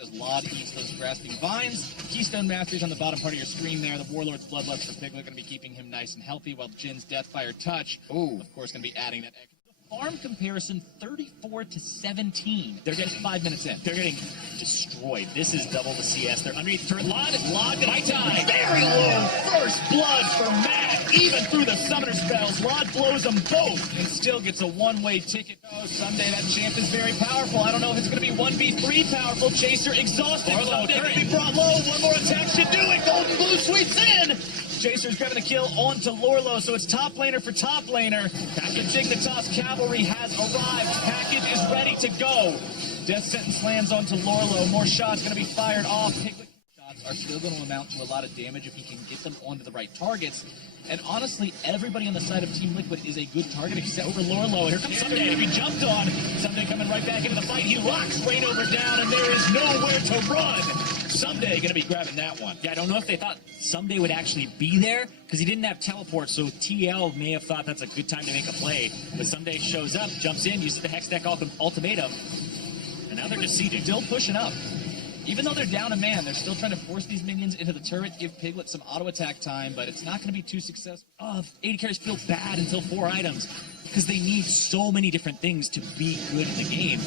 as Laud eats those grasping vines. Keystone Mastery's on the bottom part of your screen there. The Warlord's Bloodlust for Piglet going to be keeping him nice and healthy, while Jin's Deathfire Touch, of course, going to be adding that extra. Farm comparison, 34-17. They're getting 5 minutes in. They're getting destroyed. This is double the CS. They're underneath turret. Laud High time. Very low first blood for Matt. Even through the summoner spells, Laud blows them both and still gets a one-way ticket. Oh, someday that champ is very powerful. I don't know if it's going to be 1v3 powerful. Chaser exhausted. Someday going to be brought low. One more attack should do it. Golden Blue sweeps in. Chaser's grabbing the kill onto Lorlo, so it's top laner for top laner. Package Dignitas Cavalry has arrived. Package is ready to go. Death Sentence lands onto Lorlo. More shots going to be fired off. Piglet shots are still going to amount to a lot of damage if he can get them onto the right targets. And honestly, everybody on the side of Team Liquid is a good target except for Lorlo. And here comes Someday to be jumped on. Someday coming right back into the fight. He locks Rainover down, and there is nowhere to run. Someday going to be grabbing that one. Yeah, I don't know if they thought Someday would actually be there, because he didn't have teleport, so TL may have thought that's a good time to make a play. But Someday shows up, jumps in, uses the Hex Deck ultimatum, and now they're just sieging. Still pushing up. Even though they're down a man, they're still trying to force these minions into the turret, give Piglet some auto-attack time, but it's not going to be too successful. Oh, AD carries feel bad until 4 items, because they need so many different things to be good in the game.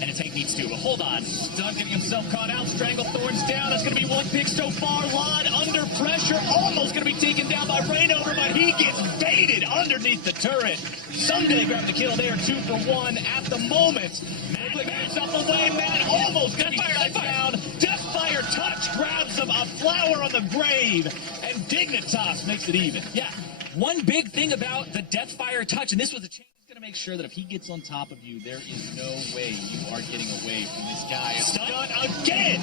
And a tank needs to, but hold on. Stun getting himself caught out. Stranglethorn's down. That's going to be one pick so far. Laud under pressure. Almost going to be taken down by Rainover, but he gets baited underneath the turret. Someday grabbed the kill there. 2 for 1 at the moment. Matt gets himself away. Matt almost going to be shut down. Deathfire Touch grabs him. A flower on the grave. And Dignitas makes it even. Yeah. One big thing about the Deathfire Touch, and this was a change. Going to make sure that if he gets on top of you, there is no way you are getting away from this guy. Stun again!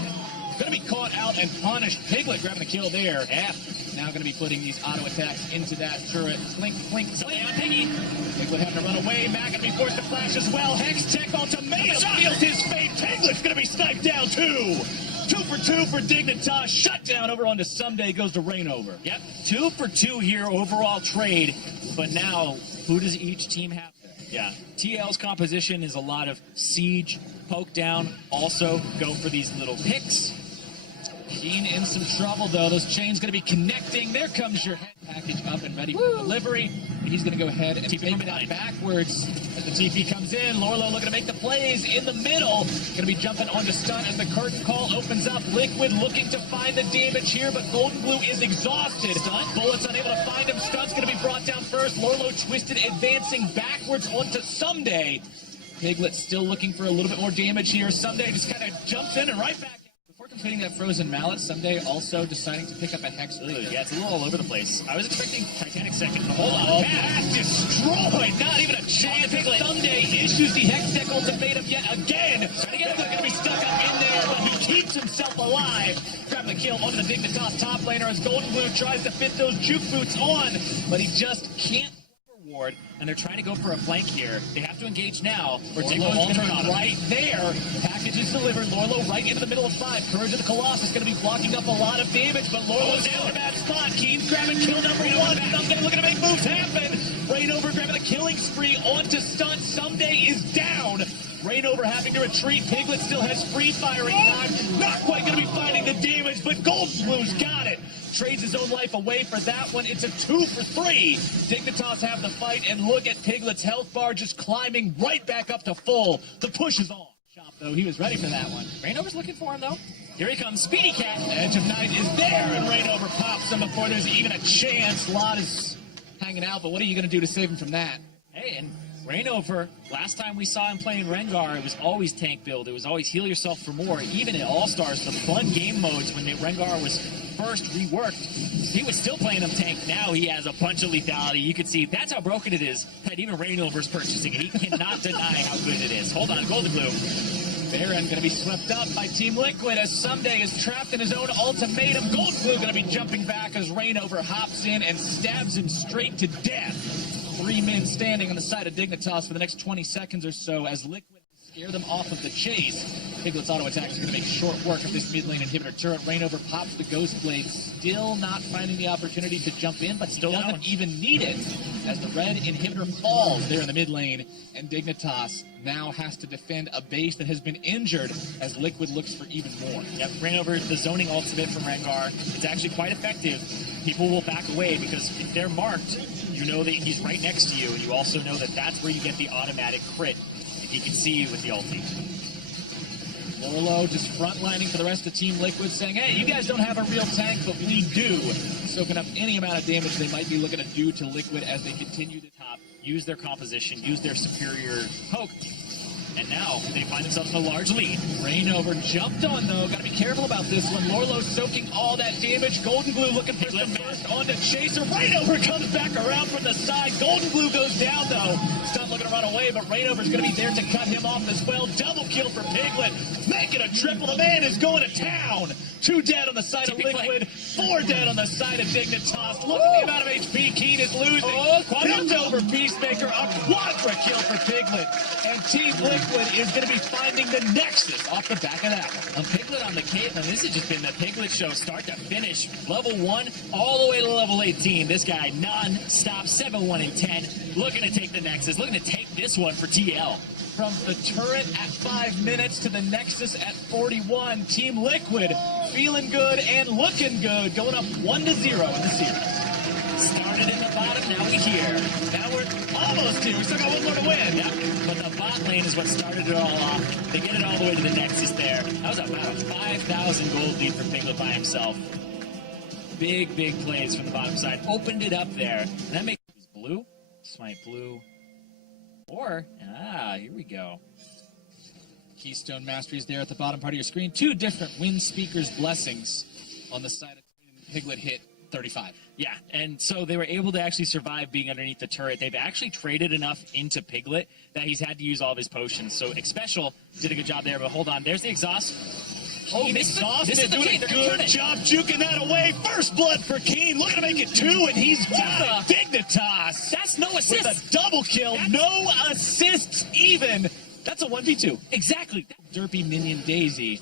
Going to be caught out and punished. Piglet grabbing the kill there. Now going to be putting these auto attacks into that turret. Clink, clink, clink. Piggy. Piglet having to run away. Matt going to be forced to flash as well. Hex Tech ultimatum feels his fate. Piglet's going to be sniped down too. 2 for 2 for Dignitas. Shut down over onto Someday goes to Rainover. Yep, 2 for 2 here overall trade. But now, who does each team have? Yeah, TL's composition is a lot of siege, poke down, also go for these little picks. Keen in some trouble, though. Those chains going to be connecting. There comes your head package up and ready for delivery. He's going to go ahead and take it backwards as the TP comes in. Lorlo looking to make the plays in the middle. Going to be jumping onto stun as the curtain call opens up. Liquid looking to find the damage here, but Golden Blue is exhausted. Bullets unable to find him. Stun's going to be brought down first. Lorlo twisted, advancing backwards onto Someday. Piglet still looking for a little bit more damage here. Someday just kind of jumps in and right back. Completing that frozen mallet, Someday also deciding to pick up a Hex. Yeah, it's a little all over the place. I was expecting Titanic second, but hold on. Oh, pass destroyed! Not even a chance. Someday issues the Hex Deck ultimatum yet again. Piglet's going to be stuck up in there, but he keeps himself alive. Grabbing the kill onto the Dignitas top laner as Golden Blue tries to fit those juke boots on, but he just can't. And they're trying to go for a flank here. They have to engage now, or Lorlo's going to be right there. Package is delivered. Lorlo right into the middle of 5. Courage of the Colossus going to be blocking up a lot of damage, but Lorlo's down in that spot. Keen's grabbing kill number 1. Someday looking to make moves happen. Rainover grabbing a killing spree onto stun. Someday is down. Rainover having to retreat. Piglet still has free firing time. Not quite going to be finding the damage, but Golden Blue's got it. Trades his own life away for that one. It's a 2 for 3. Dignitas have the fight, and look at Piglet's health bar just climbing right back up to full. The push is on. Shop, though, he was ready for that one. Rainover's looking for him, though. Here he comes, Speedy Cat. Edge of Night is there, and Rainover pops him before there's even a chance. Laud is hanging out, but what are you going to do to save him from that? Hey, and Rainover, last time we saw him playing Rengar, it was always tank build. It was always heal yourself for more. Even in All-Stars, the fun game modes, when Rengar was first reworked, he was still playing him tank. Now he has a bunch of lethality. You can see that's how broken it is that even Rainover's purchasing it. He cannot deny how good it is. Hold on, Golden Blue. Baron going to be swept up by Team Liquid as Someday is trapped in his own ultimatum. Golden Blue going to be jumping back as Rainover hops in and stabs him straight to death. 3 men standing on the side of Dignitas for the next 20 seconds or so as Liquid scare them off of the chase. Piglet's auto attacks are going to make short work of this mid lane inhibitor turret. Reignover pops the Ghost Blade, still not finding the opportunity to jump in, but still doesn't even need it as the red inhibitor falls there in the mid lane. And Dignitas now has to defend a base that has been injured as Liquid looks for even more. Yep, Reignover, the zoning ultimate from Rengar, it's actually quite effective. People will back away because if they're marked, you know that he's right next to you, and you also know that that's where you get the automatic crit if he can see you with the ulti. Lorlo just frontlining for the rest of Team Liquid, saying, hey, you guys don't have a real tank, but we do. Soaking up any amount of damage they might be looking to do to Liquid as they continue to top, use their composition, use their superior poke. And now they find themselves in a large lead. Reignover jumped on, though. Got to be careful about this one. Lorlo soaking all that damage. Golden Glue looking for some burst onto Chaser. Reignover comes back around from the side. Golden Glue goes down, though. Still looking to run away, but Reignover's going to be there to cut him off as well. Double kill for Piglet. Making a triple. The man is going to town. 2 dead on the side of Liquid. 4 dead on the side of Dignitas. Look at the amount of HP King is losing. Tipped over Peacemaker. A quadra kill for Piglet. And Team Liquid is going to be finding the Nexus off the back of that one. Piglet on the Caitlyn. This has just been the Piglet show start to finish. Level 1 all the way to level 18. This guy non-stop 7-1 and 10. Looking to take the Nexus. Looking to take this one for TL. From the turret at 5 minutes to the Nexus at 41. Team Liquid feeling good and looking good. Going up 1-0 in the series. Started in the bottom, now we're here. Now we're almost here. We still got one more to win. Yep. But the bot lane is what started it all off. They get it all the way to the Nexus there. That was about a 5,000 gold lead for Piglet by himself. Big, big plays from the bottom side. Opened it up there. And that makes blue. Smite blue. Or, here we go. Keystone Mastery is there at the bottom part of your screen. 2 different Wind Speaker's Blessings on the side of Piglet hit 35. Yeah, and so they were able to actually survive being underneath the turret. They've actually traded enough into Piglet that he's had to use all of his potions. So Xpecial did a good job there, but hold on. There's the exhaust. Oh, Exhaust is doing a good job juking that away. First blood for Keen. Looking to make it 2, and he's got Dignitas. That's no assist. With a double kill. No assists even. That's a 1v2. Exactly. Derpy minion Daisy,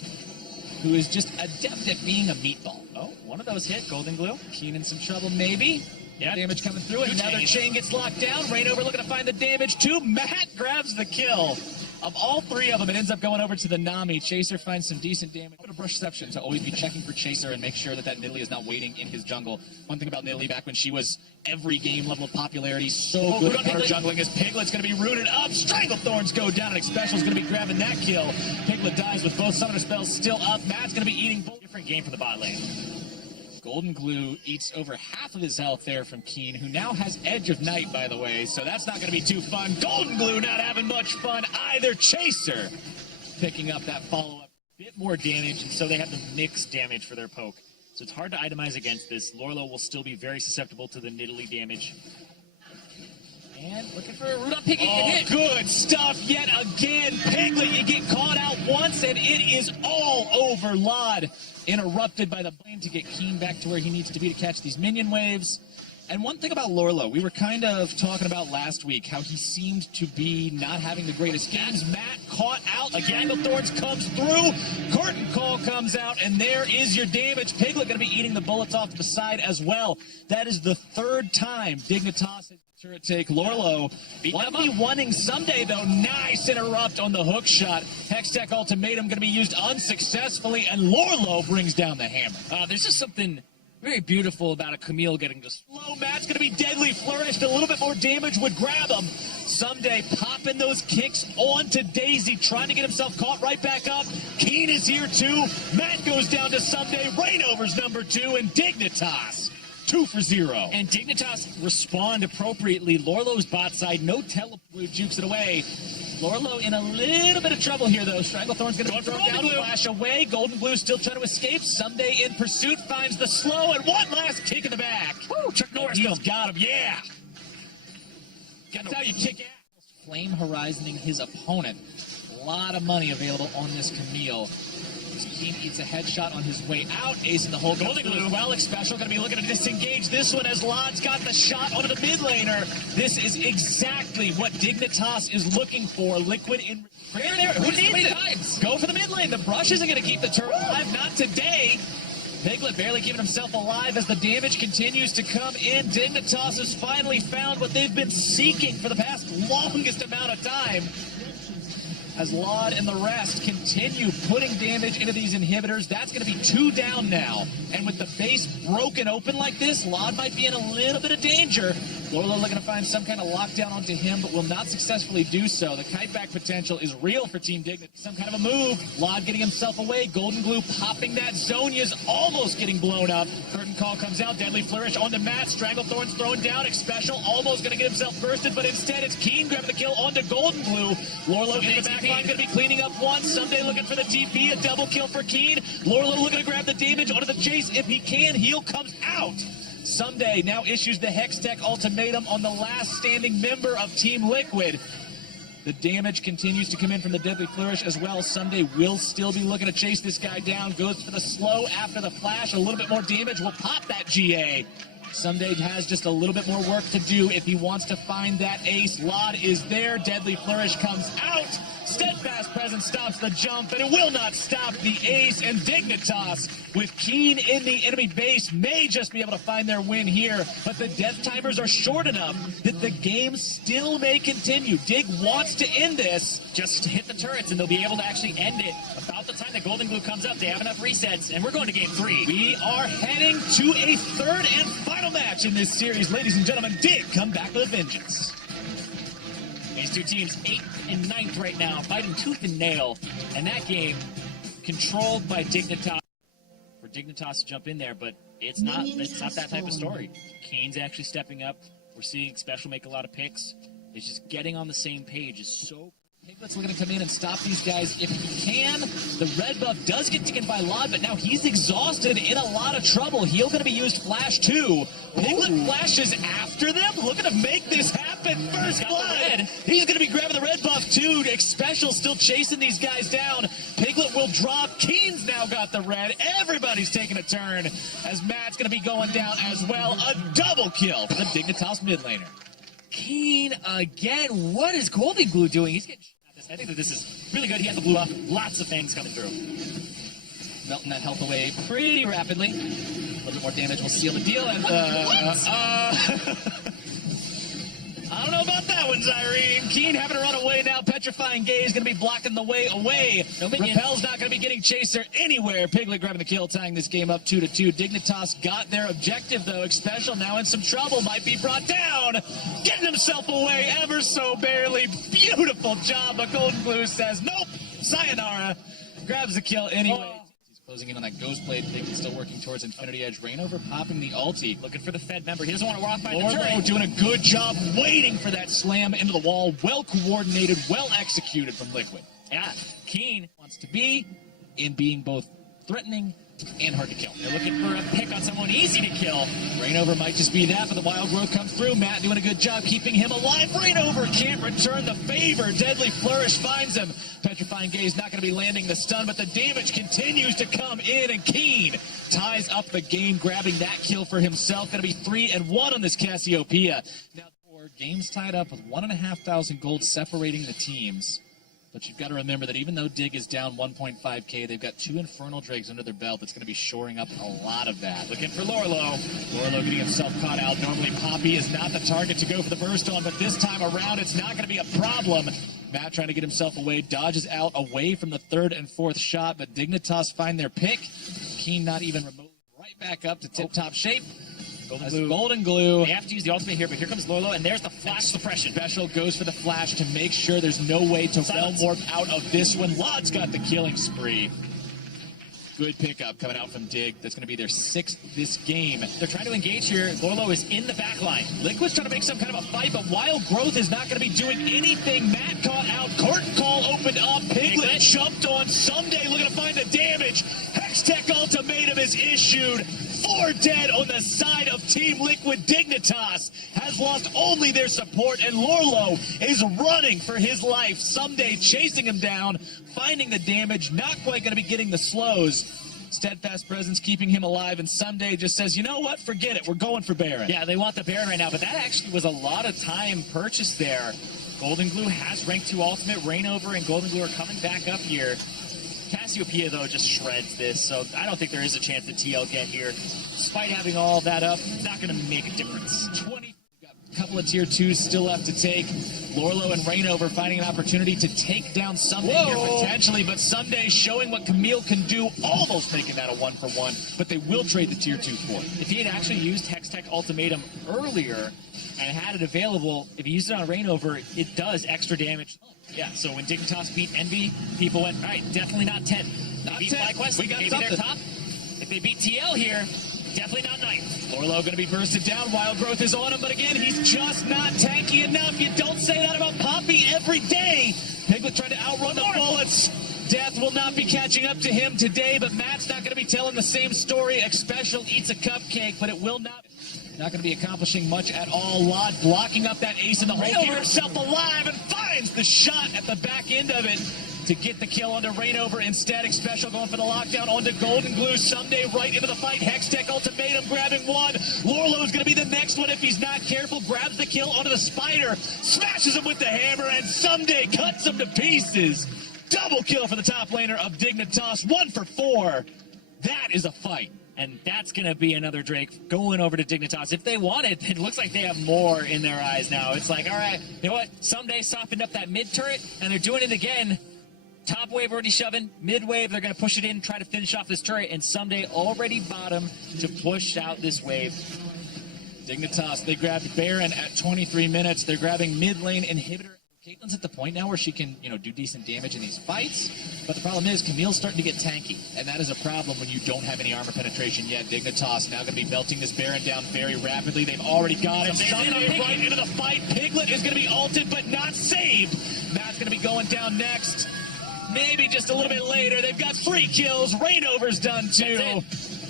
who is just adept at being a meatball. Oh, one of those hit. Golden Glue. Keen in some trouble, maybe. Yeah. Damage coming through. Another chain gets locked down. Reignover looking to find the damage, too. Matt grabs the kill. Of all 3 of them, it ends up going over to the Nami. Chaser finds some decent damage. Bit of brushception to always be checking for Chaser and make sure that Nidalee is not waiting in his jungle. One thing about Nidalee back when she was every game level of popularity, so good at her jungling, is Piglet's going to be rooted up. Stranglethorns go down, and Xpecial's going to be grabbing that kill. Piglet dies with both summoner spells still up. Matt's going to be eating both. Different game for the bot lane. Golden Glue eats over half of his health there from Keen, who now has Edge of Night, by the way, so that's not going to be too fun. Golden Glue not having much fun either. Chaser picking up that follow-up. Bit more damage, and so they have to mix damage for their poke. So it's hard to itemize against this. Lorlo will still be very susceptible to the Nidalee damage. And looking for a root on picking and hit. Good stuff yet again. Piglet, you get caught out once, and it is all over. Lod interrupted by the blame to get Keen back to where he needs to be to catch these minion waves. And one thing about Lorlo, we were kind of talking about last week, how he seemed to be not having the greatest games. Matt caught out. Stranglethorns comes through. Curtain Call comes out, and there is your damage. Piglet going to be eating the bullets off to the side as well. That is the 3rd time Dignitas has turret take. Lorlo 1v1ing someday, though. Nice interrupt on the hook shot. Hextech Ultimatum going to be used unsuccessfully, and Lorlo brings down the hammer. There's just something very beautiful about a Camille getting just low. Matt's going to be deadly flourished. A little bit more damage would grab him. Someday popping those kicks onto Daisy, trying to get himself caught right back up. Keen is here too. Matt goes down to Someday. Reignover's number 2, and Dignitas 2 for 0. And Dignitas respond appropriately. Lorlo's bot side, no teleport, jukes it away. Lorlo in a little bit of trouble here, though. Stranglethorn's going to throw down, flash away. Golden Glue still trying to escape. Someday in pursuit finds the slow, and one last kick in the back. Woo, Chuck Norris He's got him, yeah. That's how you kick ass. Flame Horizoning his opponent. A lot of money available on this Camille. King eats a headshot on his way out. Ace in the hole. Golden Glue as well. 𝐤𝐵 going to be looking to disengage this one as 𝐸 got the shot onto the mid laner. This is exactly what Dignitas is looking for. Liquid in... Who needs it? Go for the mid lane. The brush isn't going to keep the turret alive. Not today. Piglet barely keeping himself alive as the damage continues to come in. Dignitas has finally found what they've been seeking for the past longest amount of time. As 𝐸 and the rest continue putting damage into these inhibitors. That's going to be 2 down now. And with the base broken open like this, 𝐸 might be in a little bit of danger. lourlo looking to find some kind of lockdown onto him, but will not successfully do so. The kite back potential is real for Team Dignitas. Some kind of a move. 𝐸 getting himself away. Golden Glue popping that. Zhonya's almost getting blown up. Curtain Call comes out. Deadly Flourish on the mat. Stranglethorn's thrown down. 𝐤𝐵 almost going to get himself bursted, but instead it's 𝐬𝐻 grabbing the kill onto Golden Glue. lourlo in the back line going to be cleaning up one. Ssumday looking for the TP. A double kill for 𝐬𝐻. lourlo looking to grab the damage onto the chase if he can. Heal comes out. Ssumday now issues the Hextech ultimatum on the last standing member of Team Liquid. The damage continues to come in from the Deadly Flourish as well. Ssumday will still be looking to chase this guy down. Goes for the slow after the flash. A little bit more damage will pop that GA. Ssumday has just a little bit more work to do if he wants to find that ace. 𝐸 is there. Deadly Flourish comes out. Steadfast Presence stops the jump, but it will not stop the ace. And Dignitas, with 𝐬𝐻 in the enemy base, may just be able to find their win here. But the death timers are short enough that the game still may continue. Dig wants to end this. Just hit the turrets, and they'll be able to actually end it about the time that Golden Glue comes up. They have enough resets, and we're going to game 3. We are heading to a third and final match in this series. Ladies and gentlemen, Dig come back with a vengeance. These two teams 8th and 9th right now, fighting tooth and nail. And that game controlled by Dignitas. For Dignitas to jump in there, but it's not that type of story. 𝐬𝐻's actually stepping up. We're seeing 𝐤𝐵 make a lot of picks. It's just getting on the same page is so... Piglet's looking to come in and stop these guys if he can. The red buff does get taken by 𝐸, but now he's exhausted, in a lot of trouble. Heal going to be used flash too. Piglet flashes after them, looking to make this happen. First blood. He's going to be grabbing the red buff too. 𝐤𝐵 still chasing these guys down. Piglet will drop. 𝐬𝐻's now got the red. Everybody's taking a turn as Matt's going to be going down as well. A double kill for the Dignitas mid laner. 𝐬𝐻 again. What is Golden Glue doing? He's getting... I think that this is really good. He has the blue buff. Lots of things coming through. Melting that health away pretty rapidly. A little bit more damage will seal the deal. And I don't know about that one, Zyrene. 𝐬𝐻 having to run away now. Petrifying Gaze going to be blocking the way away. Repel's not going to be getting Chaser anywhere. Piglet grabbing the kill, tying this game up 2-2. Dignitas got their objective, though. 𝐤𝐵 now in some trouble. Might be brought down. Getting himself away ever so barely. Beautiful job. But Golden Glue says, nope. Sayonara. Grabs the kill anyway. Closing in on that Ghostblade. Piglet still working towards Infinity Edge. Reignover popping the ulti. Looking for the Fed member. He doesn't want to walk by the turret. lourlo doing a good job waiting for that slam into the wall. Well coordinated, well executed from Liquid. Yeah, 𝐬𝐻 Wants to be in being both threatening and hard to kill. They're looking for a pick on someone easy to kill. Reignover might just be that, but the Wild Growth comes through. Matt doing a good job keeping him alive. Reignover can't return the favor. Deadly Flourish finds him. Petrifying Gaze not going to be landing the stun, but the damage continues to come in, and 𝐬𝐻 ties up the game, grabbing that kill for himself. Going to be 3-1 on this Cassiopeia. Now, games tied up with 1,500 gold separating the teams. But you've got to remember that even though Dig is down 1.5k, they've got 2 Infernal Drakes under their belt that's going to be shoring up a lot of that. Looking for lourlo. lourlo getting himself caught out. Normally Poppy is not the target to go for the burst on, but this time around it's not going to be a problem. Matt trying to get himself away, dodges out away from the 3rd and 4th shot, but Dignitas find their pick. 𝐬𝐻 not even remotely right back up to tip-top shape. Golden Glue. They have to use the ultimate here, but here comes lourlo, and there's the flash suppression. 𝐤𝐵 goes for the flash to make sure there's no way to realm warp out of this one. 𝐸𝐻's got the killing spree. Good pickup coming out from Dig. That's going to be their 6th this game. They're trying to engage here. lourlo is in the back line. Liquid's trying to make some kind of a fight, but Wild Growth is not going to be doing anything. Matt caught out. Curtain Call opened up. Piglet jumped on. Ssumday looking to find the damage. Hextech ultimatum is issued. 4 dead on the side of Team Liquid. Dignitas has lost only their support, and 𝐿CS:LoRLo is running for his life. 𝐸 chasing him down, finding the damage, not quite going to be getting the slows. Steadfast presence keeping him alive, and 𝐸 just says, you know what, forget it, we're going for Baron. Yeah, they want the Baron right now, but that actually was a lot of time purchased there. 𝐻oldenGlue has rank 2 ultimate. Reignover and 𝐻oldenGlue are coming back up here. Cassiopeia, though, just shreds this, so I don't think there is a chance that TL get here. Despite having all that up, it's not going to make a difference. A couple of tier 2s still left to take. 𝐿CS:LoRLo and Reignover finding an opportunity to take down 𝐸 here potentially, but 𝐸 showing what Camille can do, almost making that a 1-for-1, but they will trade the tier 2 for it. If he had actually used Hextech Ultimatum earlier and had it available, if he used it on Reignover, it does extra damage. Yeah, so when Dignitas beat Envy, people went, all right, definitely not 10. Not beat 10. FlyQuest, We got maybe something. they're top. If they beat TL here, definitely not 9. 𝐿CS:LoRLo going to be bursted down. Wild Growth is on him, but again, he's just not tanky enough. You don't say that about Poppy every day. Piglet trying to outrun the bullets. Death will not be catching up to him today, but Matt's not going to be telling the same story. Xpecial eats a cupcake, but it will not going to be accomplishing much at all. 𝐷 blocking up that ace in the hole. Keeping himself alive and finds the shot at the back end of it to get the kill onto Reignover. Instead, Xpecial going for the lockdown onto 𝐻oldenGlue. 𝐸 right into the fight. Hextech Ultimatum grabbing one. 𝐿CS:LoRLo is going to be the next one if he's not careful. Grabs the kill onto the spider. Smashes him with the hammer, and 𝐸 cuts him to pieces. Double kill for the top laner of Dignitas. 1 for 4. That is a fight. And that's going to be another Drake going over to Dignitas. If they want it, it looks like they have more in their eyes now. It's like, all right, you know what? 𝐸 softened up that mid turret, and they're doing it again. Top wave already shoving. Mid wave, they're going to push it in, try to finish off this turret, and 𝐸 already bottom to push out this wave. Dignitas, they grabbed Baron at 23 minutes. They're grabbing mid lane inhibitor. Caitlyn's at the point now where she can, do decent damage in these fights, but the problem is Camille's starting to get tanky, and that is a problem when you don't have any armor penetration yet. Dignitas now going to be melting this Baron down very rapidly. They've already got him. 𝐸 right into the fight. Piglet is going to be ulted, but not saved. Matt's going to be going down next. Maybe just a little bit later. They've got 3 kills. Reignover's done too.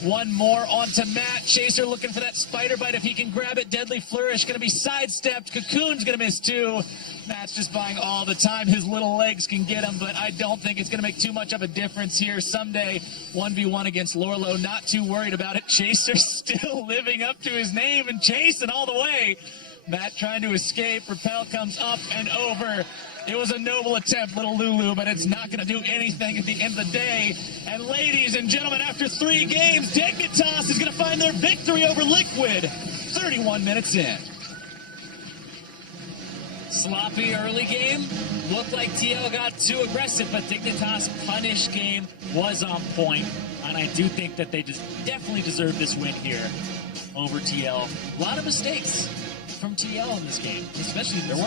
One more onto Matt. Chaser looking for that spider bite if he can grab it. Deadly Flourish going to be sidestepped. Cocoon's going to miss too. Matt's just buying all the time. His little legs can get him, but I don't think it's going to make too much of a difference here. 𝐸 1v1 against 𝐿CS:LoRLo. Not too worried about it. Chaser still living up to his name and chasing all the way. Matt trying to escape. Repel comes up and over. It was a noble attempt, little Lulu, but it's not going to do anything at the end of the day. And ladies and gentlemen, after 3 games, Dignitas is going to find their victory over Liquid. 31 minutes in. Sloppy early game. Looked like TL got too aggressive, but Dignitas' punish game was on point. And I do think that they definitely deserve this win here over TL. A lot of mistakes from TL in this game, especially this year.